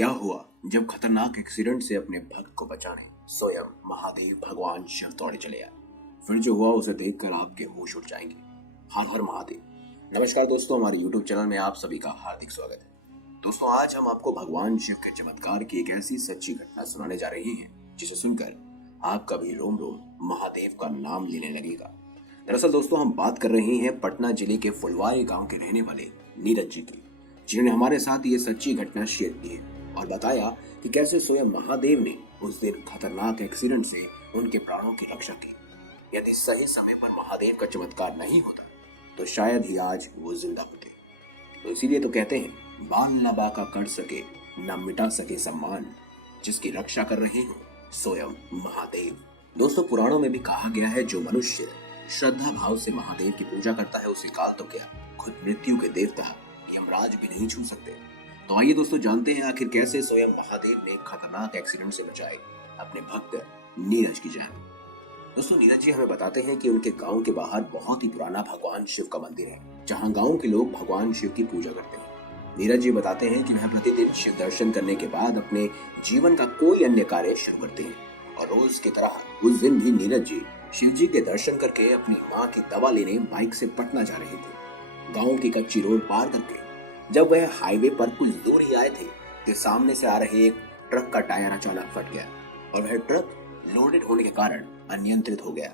क्या हुआ जब खतरनाक एक्सीडेंट से अपने भक्त को बचाने स्वयं महादेव भगवान शिव दौड़े चले आए। फिर जो हुआ उसे देखकर आपके होश उड़ जाएंगे। हर हर महादेव। नमस्कार दोस्तों, हमारे YouTube चैनल में आप सभी का हार्दिक स्वागत है। दोस्तों, आज हम आपको भगवान शिव के चमत्कार की एक ऐसी सच्ची घटना सुनाने जा रहे हैं जिसे सुनकर आपका भी रोम रोम महादेव का नाम लेने लगेगा। दरअसल दोस्तों, हम बात कर रहे हैं पटना जिले के फुलवारी गांव के रहने वाले नीरज जी की, जिन्होंने हमारे साथ ये सच्ची घटना शेयर की है और बताया कि कैसे स्वयं महादेव ने उस दिन खतरनाक एक्सीडेंट से उनके प्राणों की रक्षा की। यदि सही समय पर महादेव का चमत्कार नहीं होता तो शायद ही आज वो जिंदा होते। तो इसीलिए तो कहते हैं, बाल न बाका कर सके न मिटा सके सम्मान, जिसकी रक्षा कर रहे हो स्वयं महादेव। दोस्तों, पुराणों में भी कहा गया है, जो मनुष्य श्रद्धा भाव से महादेव की पूजा करता है उसे काल तो क्या, खुद मृत्यु के देवता यमराज भी नहीं छू सकते। तो आइए दोस्तों, जानते हैं आखिर कैसे स्वयं महादेव ने खतरनाक एक्सीडेंट से बचाए अपने भक्त नीरज की जान। दोस्तों, नीरज जी हमें बताते हैं कि उनके गांव के बाहर बहुत ही पुराना भगवान शिव का मंदिर है, जहां गांव के लोग भगवान शिव की पूजा करते हैं। नीरज जी बताते हैं कि वह प्रतिदिन शिव दर्शन करने के बाद अपने जीवन का कोई अन्य कार्य शुरू करते हैं और रोज की तरह उस दिन भी नीरज जी शिव जी के दर्शन करके अपनी माँ की दवा लेने बाइक से पटना जा रहे थे। गाँव की कच्ची रोड पार करके जब वह हाईवे पर कुछ दूर ही आए थे कि सामने से आ रहे एक ट्रक का टायर अचानक फट गया और वह ट्रक लोडेड होने के कारण अनियंत्रित हो गया।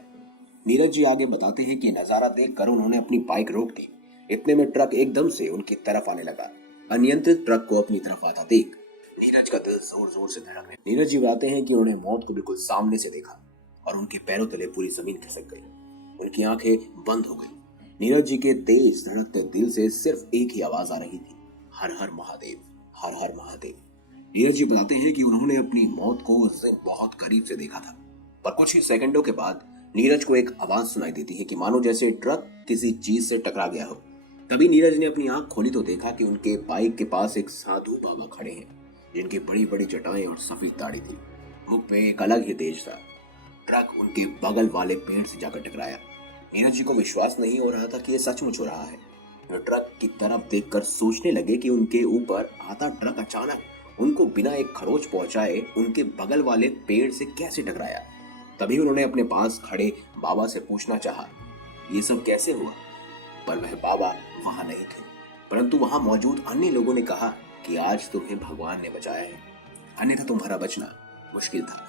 नीरज जी आगे बताते हैं कि नजारा देखकर उन्होंने अपनी बाइक रोक दी। इतने में ट्रक एकदम से उनकी तरफ आने लगा। अनियंत्रित ट्रक को अपनी तरफ आता देख नीरज का दिल जोर जोर से धड़कने। नीरज जी बताते हैं कि उन्हें मौत को बिल्कुल सामने से देखा और उनके पैरों तले पूरी जमीन खिसक गई। उनकी आंखें बंद हो गई। नीरज जी के तेज धड़कते दिल से सिर्फ एक ही आवाज आ रही थी, हर हर महादेव, हर हर महादेव। नीरज जी बताते हैं कि उन्होंने अपनी मौत को उस दिन बहुत करीब से देखा था, पर कुछ ही सेकंडों के बाद नीरज को एक आवाज सुनाई देती है कि मानो जैसे ट्रक किसी चीज से टकरा गया हो। तभी नीरज ने अपनी आंख खोली तो देखा कि उनके बाइक के पास एक साधु बाबा खड़े हैं, जिनकी बड़ी बड़ी जटाएं और सफेद दाढ़ी थी। मुख में एक अलग ही तेज था। ट्रक उनके बगल वाले पेड़ से जाकर टकराया। नीरज जी को विश्वास नहीं हो रहा था कि यह सचमुच हो रहा है। वे ट्रक की तरफ देखकर सोचने लगे कि उनके ऊपर आता ट्रक अचानक उनको बिना एक खरोच पहुंचाए उनके बगल वाले पेड़ से कैसे टकराया। तभी उन्होंने अपने पास खड़े बाबा से पूछना चाहा, ये सब कैसे हुआ? पर वह बाबा वहां नहीं थे, परंतु वहां मौजूद अन्य लोगों ने कहा कि आज तुम्हें भगवान ने बचाया है, अन्यथा तुम्हारा बचना मुश्किल था।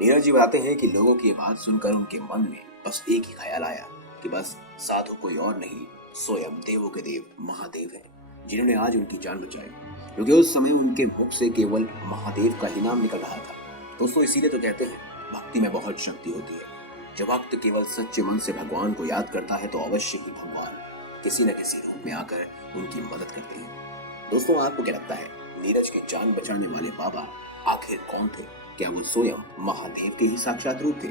नीरज जी बताते हैं कि लोगों की बात सुनकर उनके मन में बस एक ही ख्याल आया कि बस साधु कोई और नहीं, स्वयं देवों के देव महादेव हैं, जिन्होंने आज उनकी जान बचाई, क्योंकि उस समय उनके मुख से केवल महादेव का ही नाम निकल रहा था। दोस्तों, इसीलिए तो कहते हैं, भक्ति में बहुत शक्ति होती है। जब भक्त केवल सच्चे मन से भगवान को याद करता है तो अवश्य ही भगवान किसी न किसी रूप में आकर उनकी मदद करते हैं। दोस्तों, आपको क्या लगता है, नीरज की जान बचाने वाले बाबा आखिर कौन थे? क्या वो स्वयं महादेव के ही साक्षात रूप थे?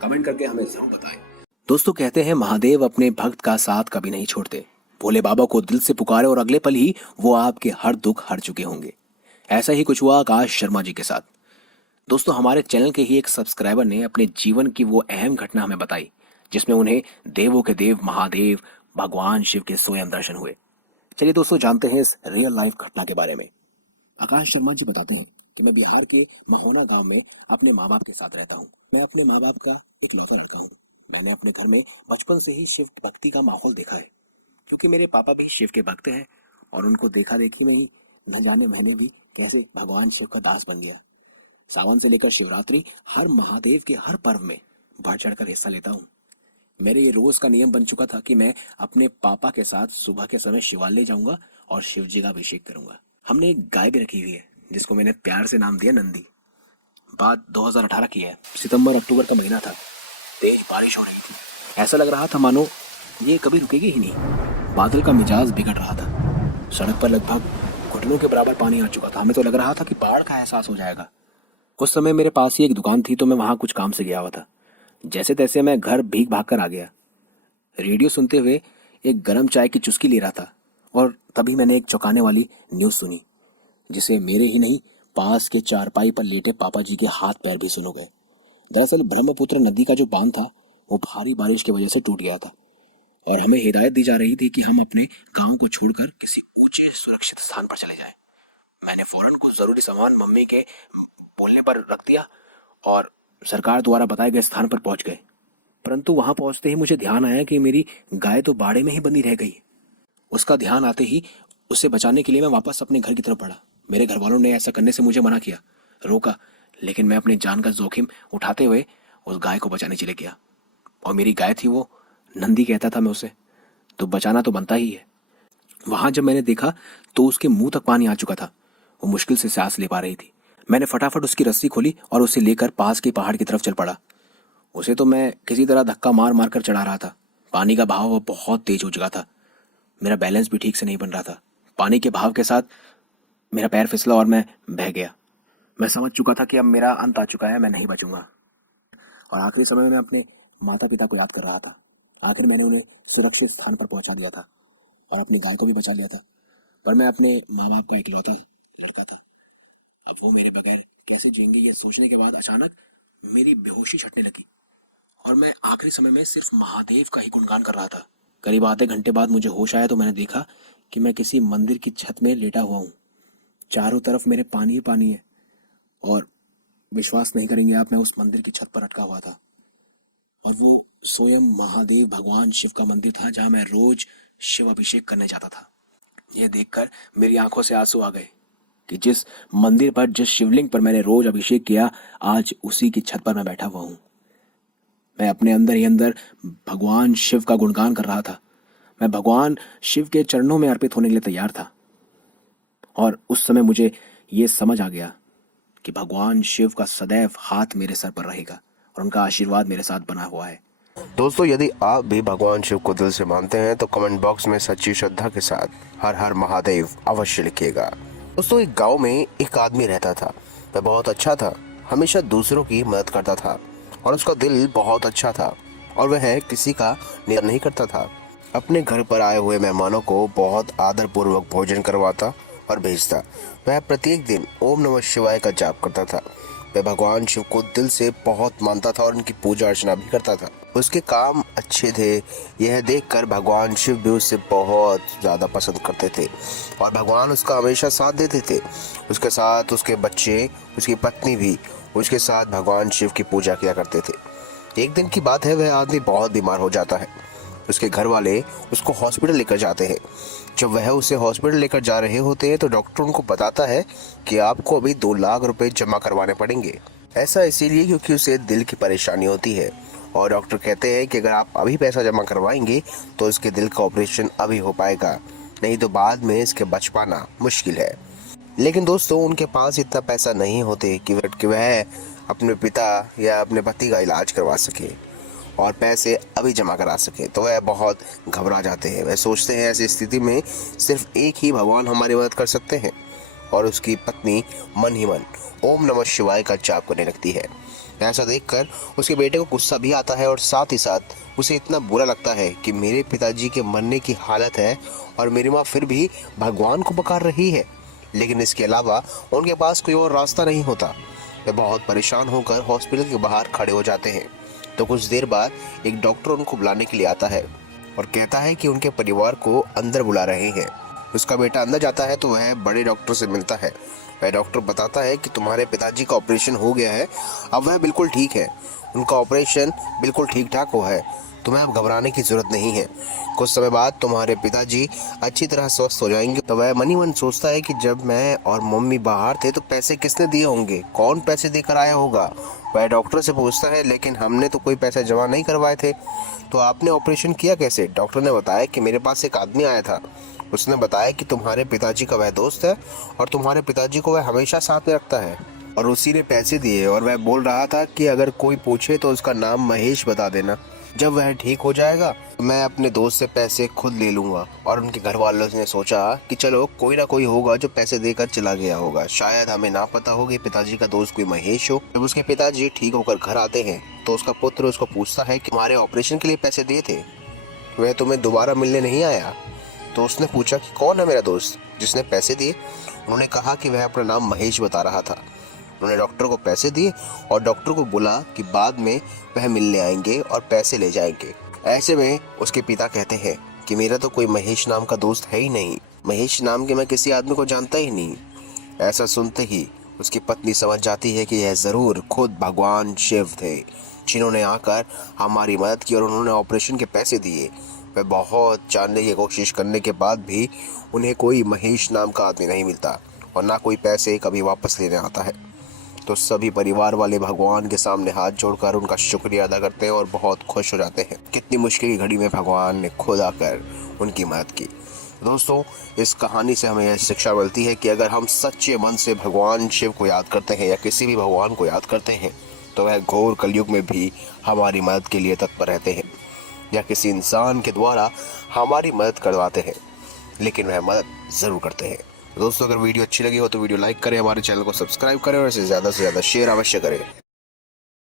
कमेंट करके हमें जरूर बताएं। दोस्तों, कहते हैं महादेव अपने भक्त का साथ कभी नहीं छोड़ते। भोले बाबा को दिल से पुकारे और अगले पल ही वो आपके हर दुख हर चुके होंगे। ऐसा ही कुछ हुआ आकाश शर्मा जी के साथ। दोस्तों, हमारे चैनल के ही एक सब्सक्राइबर ने अपने जीवन की वो अहम घटना हमें बताई, जिसमें उन्हें देवों के देव महादेव भगवान शिव के स्वयं दर्शन हुए। चलिए दोस्तों, जानते हैं इस रियल लाइफ घटना के बारे में। आकाश शर्मा जी बताते हैं कि मैं बिहार के महोना गांव में अपने माँ बाप के साथ रहता हूँ। मैं अपने माँ बाप का इकलौता लड़का हूँ। मैंने अपने घर में बचपन से ही शिव भक्ति का माहौल देखा है, क्योंकि मेरे पापा भी शिव के भक्त हैं और उनको देखा देखी में ही न जाने मैंने भी कैसे भगवान शिव का दास बन गया। सावन से लेकर शिवरात्रि, हर महादेव के हर पर्व में बढ़ चढ़कर हिस्सा लेता हूँ। मेरे ये रोज का नियम बन चुका था कि मैं अपने पापा के साथ सुबह के समय शिवालय जाऊंगा और शिव जी का अभिषेक करूंगा। हमने एक गाय भी रखी हुई है, जिसको मैंने प्यार से नाम दिया नंदी। बात 2018 की है। सितंबर अक्टूबर का महीना था। तेज बारिश हो रही थी। ऐसा लग रहा था मानो ये कभी रुकेगी ही नहीं। बादल का मिजाज बिगड़ रहा था। सड़क पर लगभग घुटनों के बराबर पानी आ चुका था। हमें तो लग रहा था कि बाढ़ का एहसास हो जाएगा। उस समय मेरे पास ही एक दुकान थी, तो मैं वहां कुछ काम से गया हुआ था। जैसे तैसे मैं घर भीग भाग कर आ गया। रेडियो सुनते हुए एक गर्म चाय की चुस्की ले रहा था और तभी मैंने एक चौंकाने वाली न्यूज़ सुनी, जिसे मेरे ही नहीं पास के चारपाई पर लेटे पापा जी के हाथ पैर भी सुन गए। दरअसल ब्रह्मपुत्र नदी का जो बांध था वो भारी बारिश की वजह से टूट गया था और हमें हिदायत दी जा रही थी कि हम अपने गांव को छोड़कर किसी ऊंचे सुरक्षित स्थान पर चले जाएं। मैंने फौरन कुछ ज़रूरी सामान मम्मी के बोलने पर रख दिया और सरकार द्वारा बताए गए स्थान पर पहुंच गए। परंतु वहां पहुंचते ही मुझे ध्यान आया कि मेरी गाय तो बाड़े में ही बंधी रह गई। उसका ध्यान आते ही उसे बचाने के लिए मैं वापस अपने घर की तरफ बढ़ा। मेरे घर वालों ने ऐसा करने से मुझे मना किया, रोका, लेकिन मैं अपनी जान का जोखिम उठाते हुए उस गाय को बचाने चले गया। और मेरी गाय थी वो, नंदी कहता था मैं उसे, तो बचाना तो बनता ही है। वहां जब मैंने देखा तो उसके मुंह तक पानी आ चुका था। वो मुश्किल से सांस ले पा रही थी। मैंने फटाफट उसकी रस्सी खोली और उसे लेकर पास के पहाड़ की तरफ चल पड़ा। उसे तो मैं किसी तरह धक्का मार मार कर चढ़ा रहा था। पानी का बहाव अब बहुत तेज हो चुका था। मेरा बैलेंस भी ठीक से नहीं बन रहा था। पानी के बहाव के साथ मेरा पैर फिसला और मैं बह गया। मैं समझ चुका था कि अब मेरा अंत आ चुका है, मैं नहीं बचूंगा। और आखिरी समय में मैं अपने माता पिता को याद कर रहा था। आखिर मैंने उन्हें सुरक्षित स्थान पर पहुंचा दिया था और अपनी गाय को भी बचा लिया था। पर मैं अपने माँ बाप का इकलौता लड़का था। अब वो मेरे बगैर कैसे जिएंगे, ये सोचने के बाद अचानक मेरी बेहोशी छटने लगी और मैं आखिरी समय में सिर्फ महादेव का ही गुणगान कर रहा था। करीब आधे घंटे बाद मुझे होश आया तो मैंने देखा कि मैं किसी मंदिर की छत में लेटा हुआ हूँ। चारों तरफ मेरे पानी ही पानी है और विश्वास नहीं करेंगे आप, मैं उस मंदिर की छत पर अटका हुआ था। और वो स्वयं महादेव भगवान शिव का मंदिर था जहाँ मैं रोज शिव अभिषेक करने जाता था। यह देखकर मेरी आंखों से आंसू आ गए कि जिस मंदिर पर, जिस शिवलिंग पर मैंने रोज अभिषेक किया, आज उसी की छत पर मैं बैठा हुआ हूँ। मैं अपने अंदर ही अंदर भगवान शिव का गुणगान कर रहा था। मैं भगवान शिव के चरणों में अर्पित होने के लिए तैयार था। और उस समय मुझे ये समझ आ गया कि भगवान शिव का सदैव हाथ मेरे सर पर रहेगा और उनका आशीर्वाद मेरे साथ बना हुआ है। दोस्तों, यदि आप भी भगवान शिव को दिल से मानते हैं तो कमेंट बॉक्स में सच्ची श्रद्धा के साथ हर हर महादेव अवश्य लिखिएगा। दोस्तों, एक गांव में एक आदमी रहता था। वह बहुत अच्छा था, हमेशा दूसरों की मदद करता था और उसका दिल बहुत अच्छा था और वह किसी का निंदा नहीं करता था। अपने घर पर आए हुए मेहमानों को बहुत आदर पूर्वक भोजन करवाता और भेजता। वह प्रत्येक दिन ओम नमः शिवाय का जाप करता था। वह भगवान शिव को दिल से बहुत मानता था और उनकी पूजा अर्चना भी करता था। उसके काम अच्छे थे, यह देखकर भगवान शिव भी उससे बहुत ज़्यादा पसंद करते थे और भगवान उसका हमेशा साथ देते थे। उसके साथ उसके बच्चे, उसकी पत्नी भी उसके साथ भगवान शिव की पूजा किया करते थे। एक दिन की बात है, वह आदमी बहुत बीमार हो जाता है। उसके घर वाले उसको हॉस्पिटल लेकर जाते हैं। जब वह उसे हॉस्पिटल लेकर जा रहे होते हैं तो डॉक्टर उनको बताता है कि आपको अभी 2 लाख रुपए जमा करवाने पड़ेंगे। ऐसा इसीलिए क्योंकि उसे दिल की परेशानी होती है और डॉक्टर कहते हैं कि अगर आप अभी पैसा जमा करवाएंगे तो इसके दिल का ऑपरेशन अभी हो पाएगा, नहीं तो बाद में इसके बच पाना मुश्किल है। लेकिन दोस्तों, उनके पास इतना पैसा नहीं होते कि वह अपने पिता या अपने पति का इलाज करवा सके और पैसे अभी जमा करा सके। तो वह बहुत घबरा जाते हैं। वह सोचते हैं ऐसी स्थिति में सिर्फ एक ही भगवान हमारी मदद कर सकते हैं। और उसकी पत्नी मन ही मन ओम नमः शिवाय का जाप करने लगती है। ऐसा देखकर उसके बेटे को गुस्सा भी आता है और साथ ही साथ उसे इतना बुरा लगता है कि मेरे पिताजी के मरने की हालत है और मेरी माँ फिर भी भगवान को पुकार रही है। लेकिन इसके अलावा उनके पास कोई और रास्ता नहीं होता। वे बहुत परेशान होकर हॉस्पिटल के बाहर खड़े हो जाते हैं। तो कुछ देर बाद एक डॉक्टर उनको बुलाने के लिए आता है और कहता है कि उनके परिवार को अंदर बुला रहे हैं। उसका बेटा अंदर जाता है तो वह बड़े डॉक्टर से मिलता है। वह डॉक्टर बताता है कि तुम्हारे पिताजी का ऑपरेशन हो गया है, अब वह बिल्कुल ठीक है, उनका ऑपरेशन बिल्कुल ठीक ठाक हुआ है, तुम्हें अब घबराने की जरूरत नहीं है। कुछ समय बाद तुम्हारे पिताजी अच्छी तरह स्वस्थ हो जाएंगे। तो वह मन ही मन सोचता है कि जब मैं और मम्मी बाहर थे तो पैसे किसने दिए होंगे, कौन पैसे देकर आया होगा। वह डॉक्टर से पूछता है, लेकिन हमने तो कोई पैसे जमा नहीं करवाए थे, तो आपने ऑपरेशन किया कैसे। डॉक्टर ने बताया कि मेरे पास एक आदमी आया था, उसने बताया कि तुम्हारे पिताजी का वह दोस्त है और तुम्हारे पिताजी को वह हमेशा साथ में रखता है और उसी ने पैसे दिए। और वह बोल रहा था कि अगर कोई पूछे तो उसका नाम महेश बता देना, जब वह ठीक हो जाएगा तो मैं अपने दोस्त से पैसे खुद ले लूंगा। और उनके घर वालों ने सोचा कि चलो कोई ना कोई होगा जो पैसे देकर चला गया होगा, शायद हमें ना पता हो कि पिताजी का दोस्त कोई महेश हो। जब उसके पिताजी ठीक होकर घर आते हैं तो उसका पुत्र उसको पूछता है कि तुम्हारे ऑपरेशन के लिए पैसे दिए थे, वह तुम्हें दोबारा मिलने नहीं आया। तो उसने पूछा कि कौन है मेरा दोस्त जिसने पैसे दिए। उन्होंने कहा कि वह अपना नाम महेश बता रहा था। उन्होंने डॉक्टर को पैसे दिए और डॉक्टर को बोला कि बाद में वह मिलने आएंगे और पैसे ले जाएंगे। ऐसे में उसके पिता कहते हैं कि मेरा तो कोई महेश नाम का दोस्त है ही नहीं, महेश नाम के मैं किसी आदमी को जानता ही नहीं। ऐसा सुनते ही उसकी पत्नी समझ जाती है कि यह ज़रूर खुद भगवान शिव थे, जिन्होंने आकर हमारी मदद की और उन्होंने ऑपरेशन के पैसे दिए। वह बहुत जानने की कोशिश करने के बाद भी उन्हें कोई महेश नाम का आदमी नहीं मिलता और ना कोई पैसे कभी वापस लेने आता है। तो सभी परिवार वाले भगवान के सामने हाथ जोड़कर उनका शुक्रिया अदा करते हैं और बहुत खुश हो जाते हैं। कितनी मुश्किल की घड़ी में भगवान ने खुद आकर उनकी मदद की। दोस्तों, इस कहानी से हमें यह शिक्षा मिलती है कि अगर हम सच्चे मन से भगवान शिव को याद करते हैं या किसी भी भगवान को याद करते हैं तो वह घोर कलयुग में भी हमारी मदद के लिए तत्पर रहते हैं या किसी इंसान के द्वारा हमारी मदद करवाते हैं, लेकिन वह मदद ज़रूर करते हैं। दोस्तों, अगर वीडियो अच्छी लगी हो तो वीडियो लाइक करें, हमारे चैनल को सब्सक्राइब करें और इसे ज़्यादा से ज़्यादा शेयर अवश्य करें।